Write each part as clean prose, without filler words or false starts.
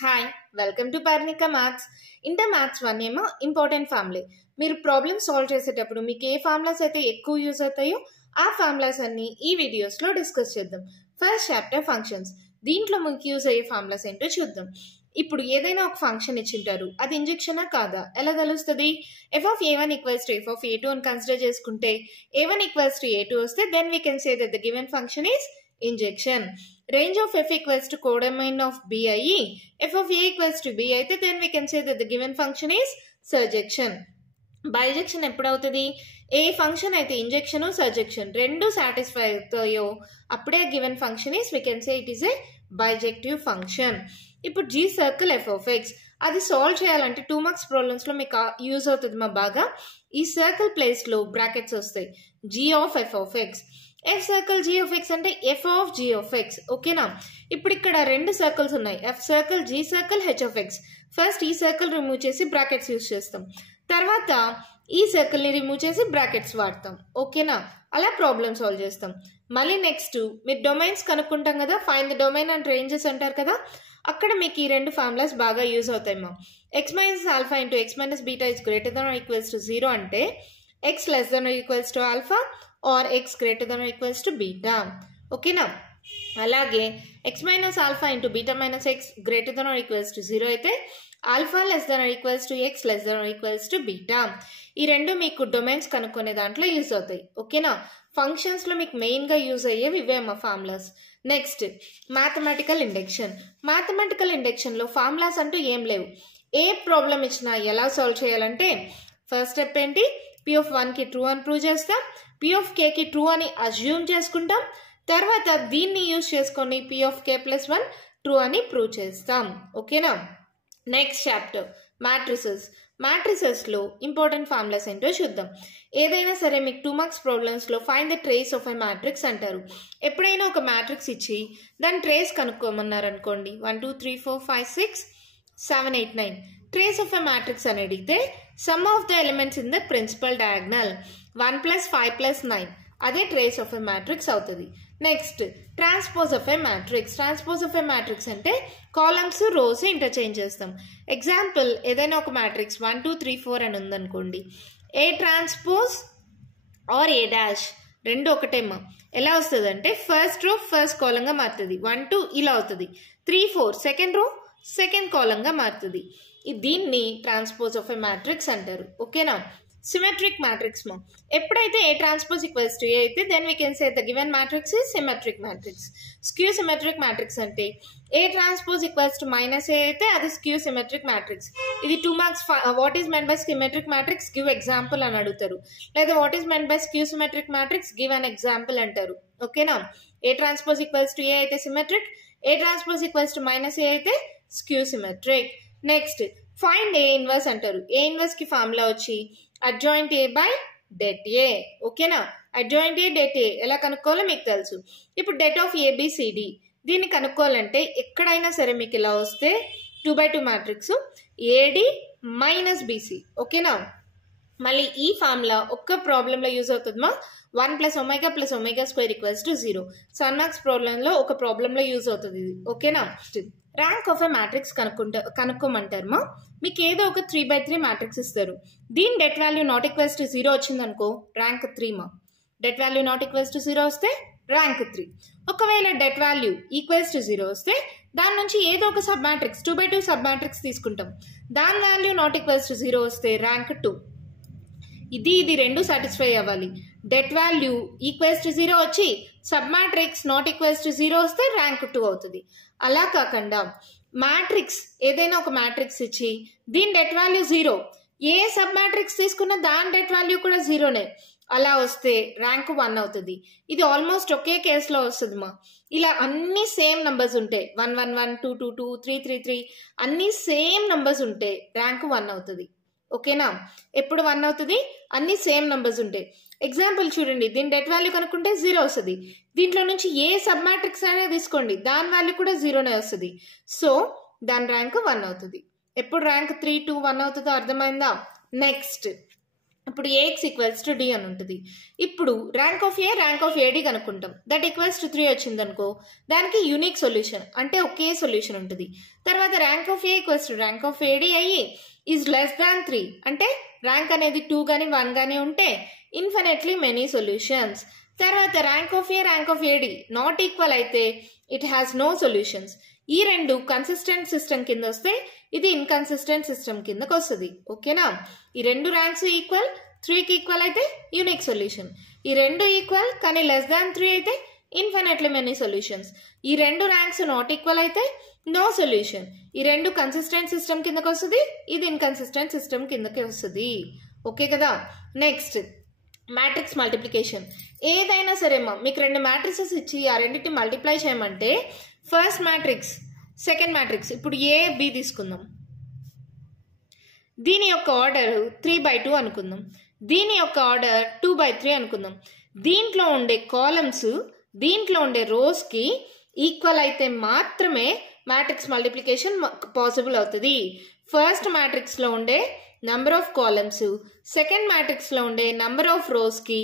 Hi welcome to Parnika maths. Inter maths 1 ఏమో important formulae. మీరు problem solve చేసేటప్పుడు మీకు ఏ ఫార్ములాస్ అయితే ఎక్కువ యూజ్ అవుతాయో ఆ ఫార్ములాస్ అన్ని ఈ వీడియోస్లో డిస్కస్ చేద్దాం. First chapter functions. దీంట్లో మీకు యూజ్ అయ్యే ఫార్ములాస్ ఏంటో చూద్దాం. ఇప్పుడు ఏదైనా ఒక ఫంక్షన్ ఇచ్చింటారు, అది ఇంజెక్షనా కాదా ఎలా తెలుస్తుంది? F of a1 equals to F of a2 అని కన్సిడర్ చేసుకుంటే a1 ఈక్వల్స్ టు a2 వస్తే then we can say that the given function is injection. Range of f equals to codomain of b ayi f of a equals to b అయితే then we can say that the given function is surjection. Bisection ఎప్పుడు అవుతుంది? ఏ function అయితే injection సర్జెక్షన్ రెండు satisfy అవుతాయో అప్పుడే given function is we can say it is a bijective function. ఇప్పుడు g circle f of x, అది solve చేయాలంటే 2 marks ప్రాబ్లమ్స్లో మీకు యూజ్ అవుతుంది మా బాగా. ఈ సర్కిల్ ప్లేస్లో బ్రాకెట్స్ వస్తాయి, g of f of x. F circle g of x అంటే f of g of x. ఓకేనా? ఇప్పుడు ఇక్కడ రెండు సర్కిల్స్ ఉన్నాయి, f circle g circle h of x. First ఈ సర్కిల్ రిమూవ్ చేసి బ్రాకెట్స్ యూజ్ చేస్తాం, తర్వాత ఈ సర్కిల్ని రిమూవ్ చేసి బ్రాకెట్స్ వాడతాం. ఓకేనా? అలా ప్రాబ్లమ్ సాల్వ్ చేస్తాం. మళ్ళీ నెక్స్ట్ మీరు డొమైన్స్ కనుక్కుంటాం కదా, find the domain and ranges అంటారు కదా, అక్కడ మీకు ఈ రెండు ఫార్ములాస్ బాగా యూజ్ అవుతాయి మా. X minus alpha into x minus beta is greater than or equals to 0 అంటే x less than or equals to alpha or x greater than or equals to beta. ఓకేనా? అలాగే x minus alpha into beta minus x greater than or equals to 0 అయితే alpha less than or equals to x less than or equals to beta. ఈ రెండు మీకు domains కనుక్కునే దాంట్లో use అవుతాయి. ఓకేనా? ఫంక్షన్స్లో మీకు మెయిన్గా యూజ్ అయ్యేవి ఇవే మా formulas. Next mathematical induction. Mathematical ఇండక్షన్లో ఫార్ములాస్ అంటూ ఏం లేవు. ఏ ప్రాబ్లం ఇచ్చినా ఎలా సాల్వ్ చేయాలంటే ఫస్ట్ స్టెప్ ఏంటి, పి ఆఫ్ 1కి ట్రూ అని ప్రూవ్ చేస్తాం, పి ఆఫ్ కేకి ట్రూ అని అజ్యూమ్ చేసుకుంటాం, తర్వాత దీన్ని యూజ్ చేసుకొని p of k plus 1 true అని ప్రూవ్ చేస్తాం. ఓకేనా? Next chapter matrices. మ్యాట్రిసెస్లో ఇంపార్టెంట్ ఫార్ములాస్ ఏంటో చూద్దాం. ఏదైనా సరే మీకు 2 మార్క్స్ ప్రాబ్లమ్స్లో find the trace of a matrix అంటారు. ఎప్పుడైనా ఒక మ్యాట్రిక్స్ ఇచ్చి దాని ట్రేస్ కనుక్కోమన్నారు అనుకోండి, 1 2 3 4 5 6 7 8 9 ట్రేస్ ఆఫ్ ఎ మ్యాట్రిక్స్ అని అడిగితే sum of the elements in the principal diagonal 1 + 5 + 9 అదే ట్రేస్ ఆఫ్ ఎ మ్యాట్రిక్స్ అవుతుంది. Next transpose of a matrix. Transpose of a matrix అంటే కాలమ్స్ రోస్ ఇంటర్చేంజ్ చేస్తాం. ఎగ్జాంపుల్ ఏదైనా ఒక మ్యాట్రిక్స్ 1 2 3 4 అని ఉందనుకోండి, A transpose or A dash రెండు ఒకటేమో. ఎలా వస్తుంది అంటే ఫస్ట్ రో ఫస్ట్ కాలంగా మారుతుంది, 1 2 ఇలా అవుతుంది, 3 4 సెకండ్ రో సెకండ్ కాలంగా మారుతుంది. దీన్ని ట్రాన్స్పోజ్ ఆఫ్ ఎ మ్యాట్రిక్స్ అంటారు. ఓకేనా? సిమెట్రిక్ మ్యాట్రిక్స్ మా. ఎప్పుడైతే A transpose equals to A అయితే then we can say the given matrix is symmetric matrix. Skew symmetric matrix అంటే A transpose equals to minus A అయితే అది స్క్యూ సిమెట్రిక్ మ్యాట్రిక్స్. ఇది 2 marks what is meant by symmetric matrix give example అని అడుగుతారు, లేదా what is meant by skew symmetric matrix give an example అంటారు. ఓకేనా? A transpose equals to A అయితే symmetric, A transpose equals to minus A అయితే skew symmetric. Next find A inverse అంటారు. A inverse కి formula వచ్చి adjoint A by det A. ఓకేనా? Adjoint A det A ఎలా కనుక్కోవాలో మీకు తెలుసు. ఇప్పుడు డెట్ ఆఫ్ ఏబిసిడి దీన్ని కనుక్కోవాలంటే ఎక్కడైనా సరే మీకు ఇలా వస్తే 2/2 మ్యాట్రిక్స్ ఏడి మైనస్ బీసీ. ఓకేనా? మళ్ళీ ఈ ఫార్ములా ఒక్క ప్రాబ్లంలో యూజ్ అవుతుందమ్మా, 1 + omega + omega square equals to 0. 7 marks ప్రాబ్లంలో ఒక ప్రాబ్లంలో యూజ్ అవుతుంది ఇది. ఓకేనా? ర్యాంక్ ఆఫ్ ఎ మ్యాట్రిక్స్ కనుక్కోమంటారు మా. మీకు ఏదో ఒక 3/3 మ్యాట్రిక్స్ ఇస్తారు, దీని det value not equals to 0 వచ్చిందనుకో ర్యాంక్ 3 మా. Det value not equals to 0 వస్తే ర్యాంక్ 3. ఒకవేళ డెట్ వాల్యూ ఈక్వల్స్ టు 0 వస్తే దాని నుంచి ఏదో ఒక సబ్ మ్యాట్రిక్స్ 2/2 సబ్ మ్యాట్రిక్స్ తీసుకుంటాం, దాని వాల్యూ నాట్ ఈక్వల్స్ టు 0 వస్తే ర్యాంక్ 2. ఇది రెండు సాటిస్ఫై అవ్వాలి. డెట్ వాల్యూ ఈక్వల్స్ టు 0 వచ్చి sub matrix not equals to 0 వస్తే ర్యాంక్ 2 అవుతుంది. అలా కాకుండా మ్యాట్రిక్స్ ఏదైనా ఒక మ్యాట్రిక్స్ ఇచ్చి దీని డెట్ వాల్యూ 0, ఏ సబ్ మ్యాట్రిక్స్ తీసుకున్న దాని డెట్ వాల్యూ కూడా 0నే, అలా వస్తే ర్యాంక్ 1 అవుతుంది. ఇది ఆల్మోస్ట్ ఒకే కేసులో వస్తుంది మా. ఇలా అన్ని సేమ్ నంబర్స్ ఉంటాయి, 1 1 1 2 2 2 3 3 3 అన్ని సేమ్ నంబర్స్ ఉంటే ర్యాంక్ 1 అవుతుంది. ఓకేనా? ఎప్పుడు 1 అవుతుంది? అన్ని సేమ్ నంబర్స్ ఉంటాయి. ఎగ్జాంపుల్ చూడండి, దీని డెట్ వాల్యూ కనుక్కుంటే 0 వస్తుంది, దీంట్లో నుంచి ఏ సబ్ మ్యాట్రిక్స్ అయినా తీసుకోండి దాని వాల్యూ కూడా 0నే వస్తుంది. సో దాని ర్యాంక్ 1 అవుతుంది. ఎప్పుడు ర్యాంక్ 3 2 1 అవుతుందో అర్థమైందా? నెక్స్ట్ ఇప్పుడు AX ఈక్వల్స్ టు D అని ఉంటుంది. ఇప్పుడు rank of A rank of AD కనుక్కుంటాం. దట్ ఈక్వల్స్ టు 3 వచ్చింది అనుకో, దానికి యూనిక్ సొల్యూషన్ అంటే ఒకే సొల్యూషన్ ఉంటుంది. తర్వాత rank of A equals to rank of AD అయ్యి ఈజ్ లెస్ దాన్ 3 అంటే ర్యాంక్ అనేది 2 కానీ 1 కానీ ఉంటే ఇన్ఫినిట్లీ మెనీ సొల్యూషన్స్. తర్వాత rank of A rank of AD not equal అయితే ఇట్ హ్యాస్ నో సొల్యూషన్స్. ఈ రెండు కన్సిస్టెంట్ సిస్టమ్ కింద వస్తే ఇది ఇన్కన్సిస్టెంట్ సిస్టమ్ కిందకి వస్తుంది. ఓకేనా? ఈ రెండు ర్యాంక్స్ ఈక్వల్ 3కి ఈక్వల్ అయితే యూనిక్ సొల్యూషన్. ఈ రెండు ఈక్వల్ కానీ లెస్ దాన్ 3 అయితే ఇన్ఫినిట్లీ మెనీ సొల్యూషన్స్. ఈ రెండు ర్యాంక్స్ నాట్ ఈక్వల్ అయితే నో సొల్యూషన్. ఈ రెండు కన్సిస్టెంట్ సిస్టమ్ కిందకి వస్తుంది, ఇది ఇన్కన్సిస్టెంట్ సిస్టమ్ కిందకి వస్తుంది. ఓకే కదా? Next matrix multiplication. ఏదైనా సరేమ్మా మీకు రెండు మ్యాట్రిక్సెస్ ఇచ్చి ఆ రెండింటిని మల్టిప్లై చేయమంటే ఫస్ట్ మ్యాట్రిక్స్ సెకండ్ మ్యాట్రిక్స్ ఇప్పుడు AB తీసుకుందాం. దీని యొక్క ఆర్డర్ 3/2 అనుకుందాం. దీని యొక్క ఆర్డర్ 2/3 అనుకుందాం. దీంట్లో ఉండే కాలమ్స్ దీంట్లో ఉండే రోస్కి ఈక్వల్ అయితే మాత్రమే మ్యాట్రిక్స్ మల్టిప్లికేషన్ పాసిబుల్ అవుతుంది. ఫస్ట్ మ్యాట్రిక్స్లో ఉండే నంబర్ ఆఫ్ కాలమ్స్ సెకండ్ మ్యాట్రిక్స్లో ఉండే నంబర్ ఆఫ్ రోస్కి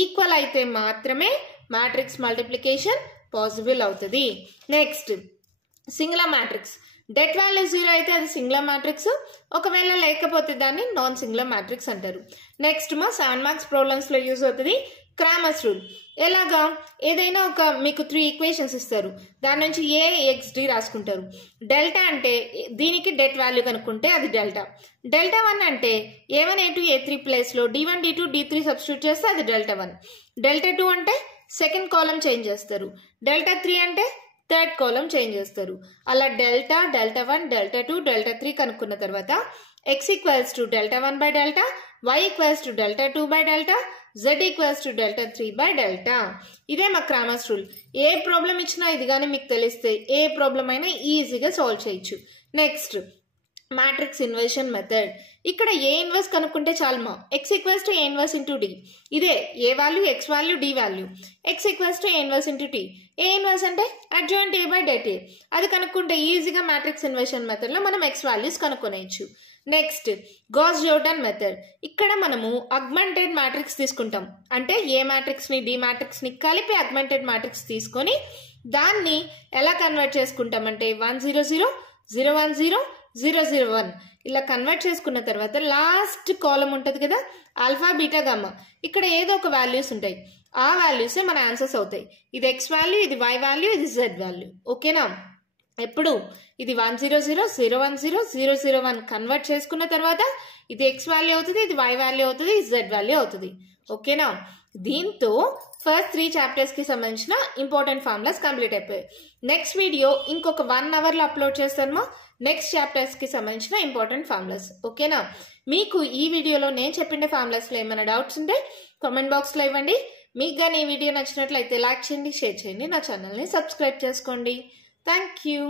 ఈక్వల్ అయితే మాత్రమే మ్యాట్రిక్స్ మల్టిప్లికేషన్ పాసిబుల్ అవుతుంది. Next singular matrix. Debt value 0 అయితే అది సింగులర్ మ్యాట్రిక్స్, ఒకవేళ లేకపోతే దాన్ని నాన్ సింగులర్ మ్యాట్రిక్స్ అంటారు. నెక్స్ట్ మా 7 మార్క్స్ ప్రాబ్లమ్స్లో యూజ్ అవుతుంది క్రామర్స్ రూల్. ఎలాగా? ఏదైనా ఒక మీకు 3 ఈక్వేషన్స్ ఇస్తారు, దాని నుంచి AXD రాసుకుంటారు. డెల్టా అంటే దీనికి డెట్ వాల్యూ కనుక్కుంటే అది డెల్టా. డెల్టా 1 అంటే A1 A2 A3 ప్లేస్లో D1 D2 D3 సబ్స్టిట్యూట్ చేస్తే అది డెల్టా 1. డెల్టా 2 అంటే సెకండ్ కాలం చేంజ్ చేస్తారు. డెల్టా 3 అంటే థర్డ్ కాలం చేంజ్ చేస్తారు. అలా డెల్టా 1 డెల్టా 2 డెల్టా 3 కనుక్కున్న తర్వాత x equals to delta 1 by delta, y equals to delta 2 by delta, z equals to delta 3 by delta. ఇదే మా క్రామర్స్ రూల్. ఏ problem ఇచ్చినా ఇది కానీ మీకు తెలిస్తే ఏ ప్రాబ్లం అయినా ఈజీగా సాల్వ్ చేయొచ్చు. Next matrix inversion method. ఇక్కడ ఏ ఇన్వర్స్ కనుక్కుంటే చాలు మా x equals to A inverse into D. ఇదే A value X value D value, x equals to A inverse into T. A inverse అంటే adjoint A by det A. అది కనుక్కుంటే ఈజీగా matrix inversion మెథడ్లో మనం x వాల్యూస్ కనుక్కొనేయచ్చు. Next Gauss Jordan method. ఇక్కడ మనము అగ్మెంటెడ్ మ్యాట్రిక్స్ తీసుకుంటాం. అంటే ఏ మ్యాట్రిక్స్ని డి మ్యాట్రిక్స్ని కలిపి అగ్మెంటెడ్ మ్యాట్రిక్స్ తీసుకొని దాన్ని ఎలా కన్వర్ట్ చేసుకుంటామంటే 1 0 0 0 1 0 0 0 1 ఇలా కన్వర్ట్ చేసుకున్న తర్వాత లాస్ట్ కాలం ఉంటుంది కదా ఆల్ఫా బీటా గామా, ఇక్కడ ఏదో ఒక వాల్యూస్ ఉంటాయి. ఆ వాల్యూసే మన ఆన్సర్స్ అవుతాయి. ఇది x వాల్యూ, ఇది y వాల్యూ, ఇది z వాల్యూ. ఓకేనా? ఎప్పుడు ఇది 1 0 0 0 1 0 0 0 1 కన్వర్ట్ చేసుకున్న తర్వాత ఇది x వాల్యూ అవుతుంది, ఇది y వాల్యూ అవుతుంది, ఇది z వాల్యూ అవుతుంది. ఓకేనా? దీంతో ఫస్ట్ 3 చాప్టర్స్కి సంబంధించిన ఇంపార్టెంట్ ఫార్ములాస్ కంప్లీట్ అయిపోయాయి. నెక్స్ట్ వీడియో ఇంకొక 1 అవర్లో అప్లోడ్ చేస్తాను నెక్స్ట్ చాప్టర్స్కి సంబంధించిన ఇంపార్టెంట్ ఫార్ములాస్. ఓకేనా? మీకు ఈ వీడియోలో నేను చెప్పిన ఫార్ములాస్లో ఏమైనా డౌట్స్ ఉంటే కామెంట్ బాక్స్లో ఇవ్వండి. మీకు కానీ ఈ వీడియో నచ్చినట్లయితే లైక్ చేయండి, షేర్ చేయండి, నా ఛానల్ని సబ్స్క్రైబ్ చేసుకోండి. Thank you.